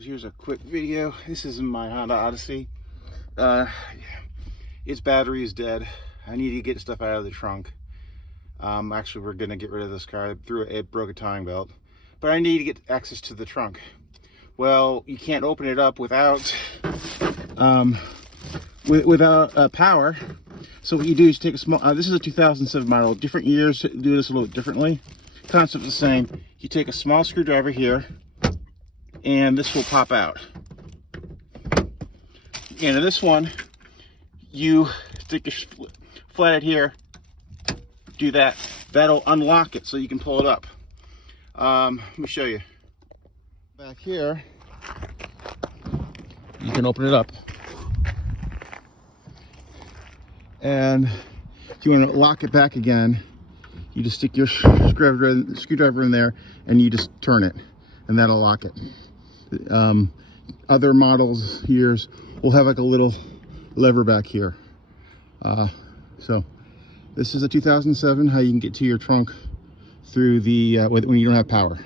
Here's a quick video. This is my Honda Odyssey. Its battery is dead. I need to get stuff out of the trunk. Actually, we're gonna get rid of this car. It broke a timing belt, but I need to get access to the trunk. Well, you can't open it up without power. So what you do is take a small. This is a 2007 model. Different years do this a little differently. Concept is the same. You take a small screwdriver here, and this will pop out. And this one, you stick your flathead here, do that. That'll unlock it so you can pull it up. Let me show you. Back here, you can open it up. And if you want to lock it back again, you just stick your screwdriver in there and you just turn it, and that'll lock it. Other models years will have like a little lever back here. So this is a 2007, how you can get to your trunk through the when you don't have power.